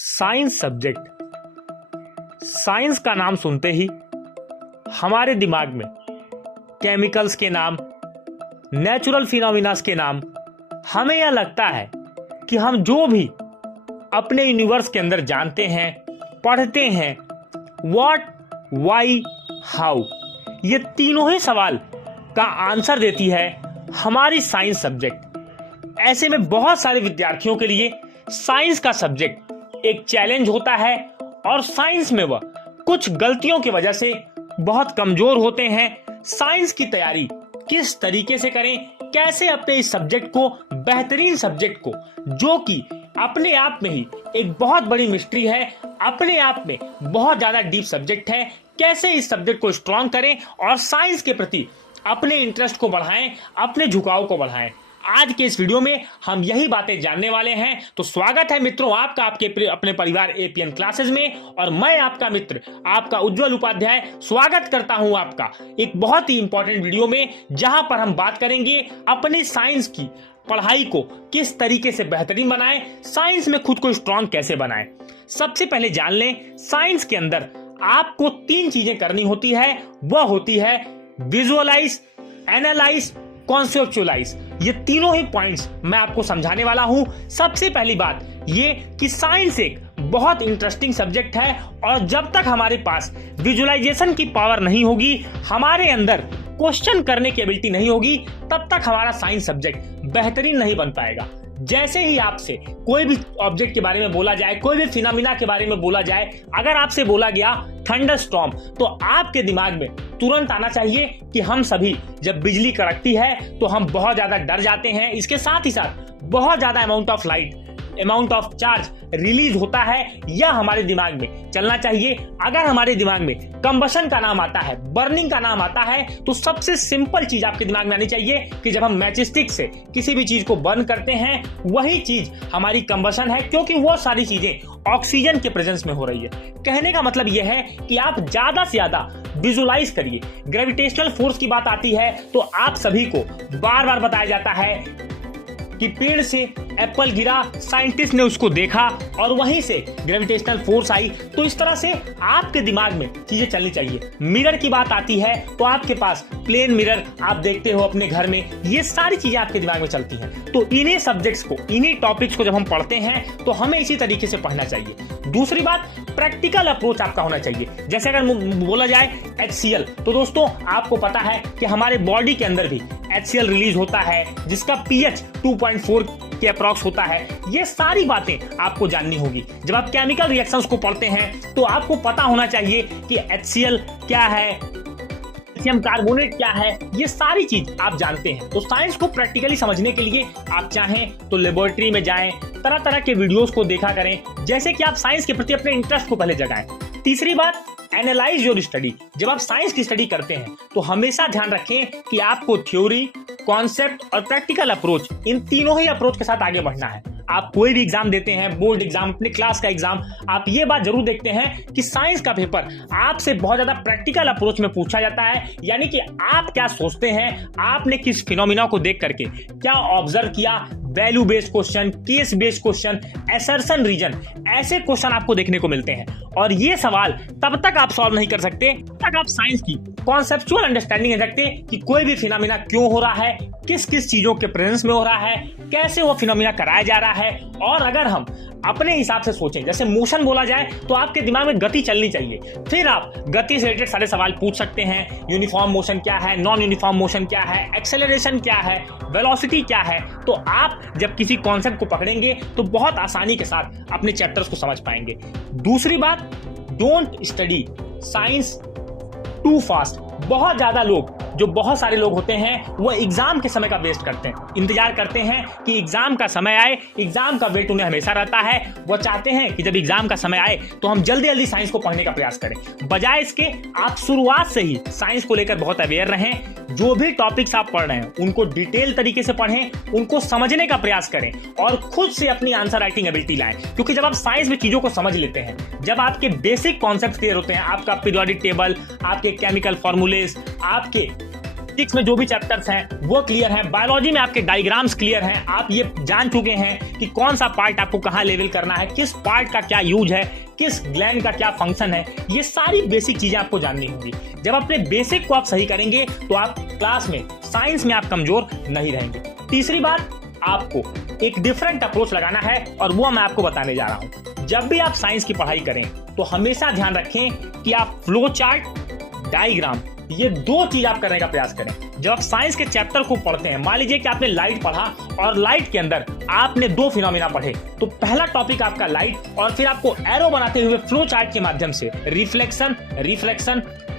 Science subject. Science का नाम सुनते ही हमारे दिमाग में केमिकल्स के नाम, नेचुरल फिनोमिनास के नाम, हमें यह लगता है कि हम जो भी अपने यूनिवर्स के अंदर जानते हैं, पढ़ते हैं, व्हाट, व्हाई, हाउ, ये तीनों ही सवाल का आंसर देती है हमारी साइंस सब्जेक्ट। ऐसे में बहुत सारे विद्यार्थियों के लिए साइंस का सब्जेक्ट एक चैलेंज होता है और साइंस में वह कुछ गलतियों की वजह से बहुत कमजोर होते हैं। साइंस की तैयारी किस तरीके से करें, कैसे अपने इस सब्जेक्ट को, बेहतरीन सब्जेक्ट को, जो कि अपने आप में ही एक बहुत बड़ी मिस्ट्री है, अपने आप में बहुत ज्यादा डीप सब्जेक्ट है, कैसे इस सब्जेक्ट को स्ट्रॉन्ग करें और साइंस के प्रति अपने इंटरेस्ट को बढ़ाएं, अपने झुकाव को बढ़ाएं। आज के इस वीडियो में हम यही बातें जानने वाले हैं। तो स्वागत है मित्रों आपका आपके अपने परिवार एपीएन क्लासेस में, और मैं आपका मित्र, आपका उज्जवल उपाध्याय स्वागत करता हूं आपका एक बहुत ही इंपॉर्टेंट वीडियो में, जहां पर हम बात करेंगे अपने साइंस की पढ़ाई को किस तरीके से बेहतरीन बनाएं, साइंस में खुद को स्ट्रॉन्ग कैसे बनाएं। सबसे पहले जान लें, साइंस के अंदर आपको 3 चीजें करनी होती है। वह होती है विजुअलाइज, एनालाइज, कॉन्सेप्चुअलाइज। ये तीनों ही पॉइंट्स मैं आपको समझाने वाला हूं। सबसे पहली बात ये कि साइंस एक बहुत इंटरेस्टिंग सब्जेक्ट है, और जब तक हमारे पास विजुअलाइजेशन की पावर नहीं होगी, हमारे अंदर क्वेश्चन करने की एबिलिटी नहीं होगी, तब तक हमारा साइंस सब्जेक्ट बेहतरीन नहीं बन पाएगा। जैसे ही आपसे कोई भी ऑब्जेक्ट के बारे में बोला जाए, कोई भी फिनोमिना के बारे में बोला जाए, अगर आपसे बोला गया थंडरस्टॉर्म, तो आपके दिमाग में तुरंत आना चाहिए कि हम सभी जब बिजली कड़कती है तो हम बहुत ज्यादा डर जाते हैं। इसके साथ ही साथ बहुत ज्यादा amount of light, amount of charge release होता है, यह हमारे दिमाग में चलना चाहिए। अगर हमारे दिमाग में कंबशन का नाम आता है, बर्निंग का नाम आता है, तो सबसे सिंपल चीज आपके दिमाग में आनी चाहिए कि जब हम मैचस्टिक से किसी भी चीज को बर्न करते हैं, वही चीज हमारी कंबशन है, क्योंकि वो सारी चीजें ऑक्सीजन के प्रेजेंस में हो रही है। कहने का मतलब यह है कि आप ज्यादा से ज्यादा विजुलाइज करिए। ग्रेविटेशनल फोर्स की बात आती है तो आप सभी को बार बार बताया जाता है कि पेड़ से एप्पल गिरा, साइंटिस्ट ने उसको देखा और वहीं से ग्रेविटेशनल फोर्स आई। तो इस तरह से आपके दिमाग में चीजें चलनी चाहिए। मिरर की बात आती है तो आपके पास प्लेन मिरर आप देखते हो अपने घर में, ये सारी चीजें आपके दिमाग में चलती हैं। तो इन्हीं सब्जेक्ट्स को, इन्हीं टॉपिक्स को जब हम पढ़ते हैं तो हमें इसी तरीके से पढ़ना चाहिए। दूसरी बात, प्रैक्टिकल अप्रोच आपका होना चाहिए। जैसे अगर बोला जाए HCl, तो दोस्तों आपको पता है कि हमारे बॉडी के अंदर भी HCl रिलीज होता है, जिसका pH 2.4 के अप्रॉक्स होता है। ये सारी बातें आपको जाननी होगी। जब आप केमिकल रिएक्शंस को पढ़ते हैं तो आपको पता होना चाहिए कि HCl क्या है, कैल्शियम कार्बोनेट क्या है, ये सारी चीज आप जानते हैं। तो साइंस को प्रैक्टिकली समझने के लिए आप चाहें तो लेबोरेटरी में जाएं, तरह तरह के वीडियोस को देखा करें, जैसे कि आप साइंस के प्रति अपने इंटरेस्ट को पहले जगाएं। तीसरी बात, एनालाइज योर स्टडी। जब आप साइंस की स्टडी करते हैं तो हमेशा ध्यान रखें कि आपको थ्योरी, कॉन्सेप्ट और प्रैक्टिकल अप्रोच, इन तीनों ही अप्रोच के साथ आगे बढ़ना है। आप कोई भी एग्जाम देते हैं, बोर्ड एग्जाम, अपने क्लास का एग्जाम, आप ये बात जरूर देखते हैं कि साइंस का पेपर आपसे बहुत ज्यादा प्रैक्टिकल अप्रोच में पूछा जाता है। यानी कि आप क्या सोचते हैं, आपने किस फिनोमिना को देख करके क्या ऑब्जर्व किया, value based question, case based question, assertion reason, ऐसे क्वेश्चन आपको देखने को मिलते हैं। और ये सवाल तब तक आप सॉल्व नहीं कर सकते तब तक आप साइंस की कॉन्सेप्चुअल अंडरस्टैंडिंग नहीं रखते कि कोई भी फिनोमिना क्यों हो रहा है, किस किस चीजों के प्रेजेंस में हो रहा है, कैसे वो फिनोमिना कराया जा रहा है। और अगर हम अपने हिसाब से सोचें, जैसे मोशन बोला जाए तो आपके दिमाग में गति चलनी चाहिए, फिर आप गति से रिलेटेड सारे सवाल पूछ सकते हैं। यूनिफॉर्म मोशन क्या है, नॉन यूनिफॉर्म मोशन क्या है, एक्सेलरेशन क्या है, वेलोसिटी क्या है। तो आप जब किसी कॉन्सेप्ट को पकड़ेंगे तो बहुत आसानी के साथ अपने चैप्टर्स को समझ पाएंगे। दूसरी बात, don't study science too fast. बहुत ज्यादा लोग, जो बहुत सारे लोग होते हैं, वो एग्जाम के समय का वेस्ट करते हैं, इंतजार करते हैं कि एग्जाम का समय आए। एग्जाम का वेट उन्हें हमेशा रहता है। वो चाहते हैं कि जब एग्जाम का समय आए तो हम जल्दी जल्दी साइंस को पढ़ने का प्रयास करें। बजाय इसके आप शुरुआत से ही साइंस को लेकर बहुत अवेयर रहें। जो भी टॉपिक्स आप पढ़ रहे हैं उनको डिटेल तरीके से पढ़ें, उनको समझने का प्रयास करें और खुद से अपनी आंसर राइटिंग एबिलिटी लाएं। क्योंकि जब आप साइंस में चीजों को समझ लेते हैं, जब आपके बेसिक कॉन्सेप्ट क्लियर होते हैं, आपका पीरियोडिक टेबल, आपके केमिकल फॉर्मूलेज, आपके फिजिक्स में जो भी चैप्टर्स हैं वो क्लियर हैं, बायोलॉजी में आपके डायग्राम्स क्लियर हैं, आप ये जान चुके हैं कि कौन सा पार्ट आपको कहाँ लेवल करना है, किस पार्ट का क्या यूज है, किस ग्लैंड का क्या फंक्शन है, ये सारी बेसिक चीजें आपको जाननी होंगी। जब अपने बेसिक को आप सही करेंगे तो आप क्लास में साइंस में आप कमजोर नहीं रहेंगे। तीसरी बात, आपको एक डिफरेंट अप्रोच लगाना है और वो मैं आपको बताने जा रहा हूं। जब भी आप साइंस की पढ़ाई करें तो हमेशा ध्यान रखें कि आप फ्लो चार्ट, डायग्राम, ये दो चीज आप करने का प्रयास करें। जब आप साइंस के चैप्टर को पढ़ते हैं, मान लीजिए कि आपने लाइट पढ़ा और लाइट के अंदर आपने दो फिनोमिना पढ़े, तो पहला टॉपिक आपका लाइट और फिर आपको एरो बनाते हुए फ्लो चार्ट के माध्यम से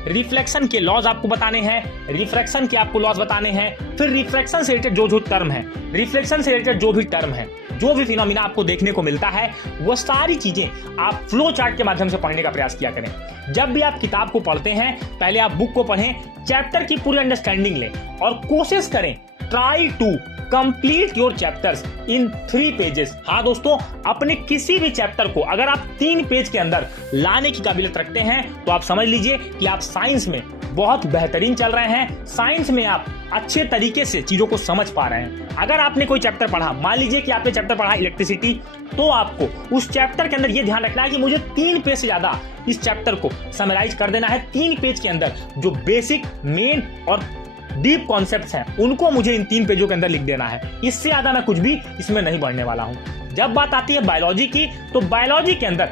रिफ्लेक्शन के लॉज आपको बताने हैं, रिफ्रैक्शन के आपको लॉज बताने हैं, फिर रिफ्रैक्शन से रिलेटेड जो टर्म है, रिफ्लेक्शन से रिलेटेड जो भी टर्म है, जो भी फिनोमिना आपको देखने को मिलता है, वो सारी चीजें आप फ्लो चार्ट के माध्यम से पढ़ने का प्रयास किया करें। जब भी आप किताब को पढ़ते हैं, पहले आप बुक को पढ़ें, चैप्टर की पूरी अंडरस्टैंडिंग लें और कोशिश करें, try to complete your chapters in 3 pages. हाँ दोस्तों, अपने किसी भी चैप्टर को अगर आप 3 पेज के अंदर लाने की काबिलियत रखते हैं तो आप समझ लीजिए कि आप साइंस में बहुत बेहतरीन चल रहे हैं, साइंस में आप अच्छे तरीके से चीजों को समझ पा रहे हैं। अगर आपने कोई चैप्टर पढ़ा, मान लीजिए कि आपने चैप्टर पढ़ा इलेक्ट्रिसिटी, तो आपको उस चैप्टर के अंदर यह ध्यान रखना है कि मुझे 3 पेज से ज्यादा इस चैप्टर को समराइज कर देना है। 3 पेज के अंदर जो बेसिक, मेन और डीप कॉन्सेप्ट्स हैं उनको मुझे इन 3 पेजों के अंदर लिख देना है। इससे ज्यादा मैं कुछ भी इसमें नहीं बढ़ने वाला हूं। जब बात आती है बायोलॉजी की, तो बायोलॉजी के अंदर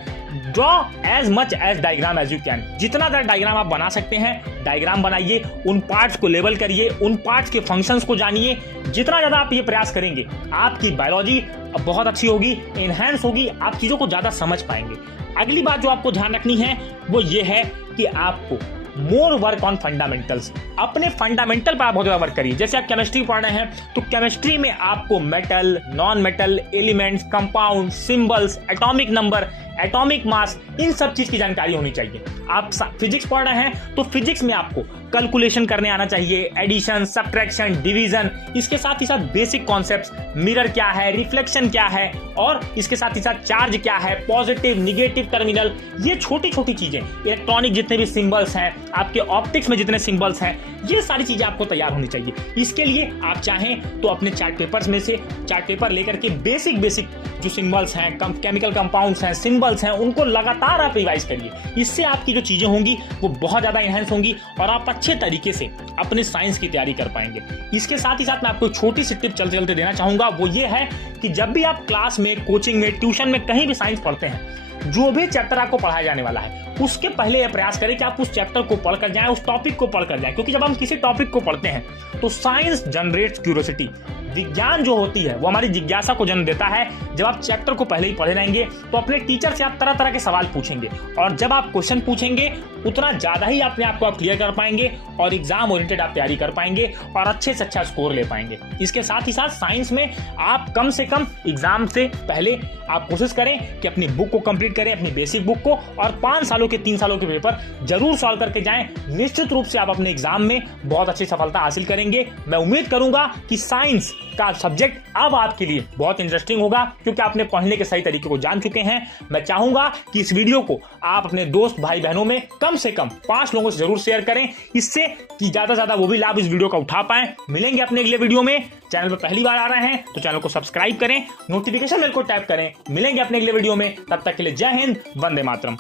draw as much as diagram as you can. जितना ज्यादा डायग्राम आप बना सकते हैं, डायग्राम बनाइए, उन पार्ट्स को लेबल करिए, उन पार्ट्स के फंक्शंस को जानिए। जितना ज्यादा आप ये प्रयास करेंगे, आपकी बायोलॉजी बहुत अच्छी होगी, एनहांस होगी, आप चीजों को ज्यादा समझ पाएंगे। अगली बात जो आपको ध्यान रखनी है वो ये है कि आपको मोर वर्क ऑन फंडामेंटल्स, अपने फंडामेंटल पर आप बहुत ज्यादा वर्क करिए। जैसे आप केमिस्ट्री पढ़ रहे हैं तो केमिस्ट्री में आपको metal, non metal, elements, compound, symbols, atomic number, atomic mass, इन सब चीज की जानकारी होनी चाहिए। आप फिजिक्स पढ़ रहे हैं तो फिजिक्स में आपको कैलकुलेशन करने आना चाहिए, एडिशन, सब्ट्रैक्शन, डिवीजन, इसके साथ ही साथ बेसिक कॉन्सेप्ट्स, मिरर क्या है, रिफ्लेक्शन क्या है, और इसके साथ ही साथ चार्ज क्या है, पॉजिटिव, निगेटिव टर्मिनल, ये छोटी छोटी चीजें, इलेक्ट्रॉनिक जितने भी सिंबल्स हैं, आपके ऑप्टिक्स में जितने सिंबल्स हैं, ये सारी चीजें आपको तैयार होनी चाहिए। इसके लिए आप चाहें तो अपने चार्ट पेपर्स में से चार्ट पेपर लेकर के बेसिक जो सिंबल्स हैं, केमिकल कंपाउंड्स हैं, सिंबल्स हैं, उनको लगातार आप रिवाइज करिए। इससे आपकी जो चीजें होंगी वो बहुत ज्यादा एनहांस होंगी और आप अच्छे तरीके से अपने साइंस की तैयारी कर पाएंगे। इसके साथ ही साथ मैं आपको एक छोटी सी टिप चलते चलते देना चाहूंगा, वो ये है कि जब भी आप क्लास में, कोचिंग में, ट्यूशन में, कहीं भी साइंस पढ़ते हैं, जो भी चैप्टर आपको पढ़ाया जाने वाला है उसके पहले यह प्रयास करें कि आप उस चैप्टर को पढ़कर जाएं, उस टॉपिक को पढ़कर जाएं। क्योंकि जब हम किसी टॉपिक को पढ़ते हैं तो साइंस जनरेट्स क्यूरियोसिटी, विज्ञान जो होती है वो हमारी जिज्ञासा को जन्म देता है। जब आप चैप्टर को पहले ही पढ़े रहेंगे तो अपने टीचर से आप तरह तरह के सवाल पूछेंगे और जब आप क्वेश्चन पूछेंगे उतना ज्यादा ही अपने आप को आप क्लियर कर पाएंगे और एग्जाम ओरिएंटेड आप तैयारी कर पाएंगे और अच्छे से अच्छा स्कोर ले पाएंगे। इसके साथ ही साथ साइंस में आप कम से कम एग्जाम से पहले आप कोशिश करें कि अपनी बुक को कंप्लीट करें, अपनी बेसिक बुक को, और 5 सालों के 3 सालों के पेपर जरूर सॉल्व करके जाएं। निश्चित रूप से आप अपने एग्जाम में बहुत अच्छी सफलता हासिल करेंगे। मैं उम्मीद करूंगा कि साइंस का सब्जेक्ट अब आपके लिए बहुत इंटरेस्टिंग होगा क्योंकि आपने पढ़ने के सही तरीके को जान चुके हैं। मैं चाहूंगा कि इस वीडियो को आप अपने दोस्त, भाई बहनों में कम से कम 5 लोगों से जरूर शेयर करें, इससे कि ज्यादा से ज्यादा वो भी लाभ इस वीडियो का उठा पाएं। मिलेंगे अपने अगले वीडियो में। चैनल पर पहली बार आ रहे हैं तो चैनल को सब्सक्राइब करें, नोटिफिकेशन बेल को टैप करें। मिलेंगे अपने अगले वीडियो में, तब तक के लिए जय हिंद, वंदे मातरम।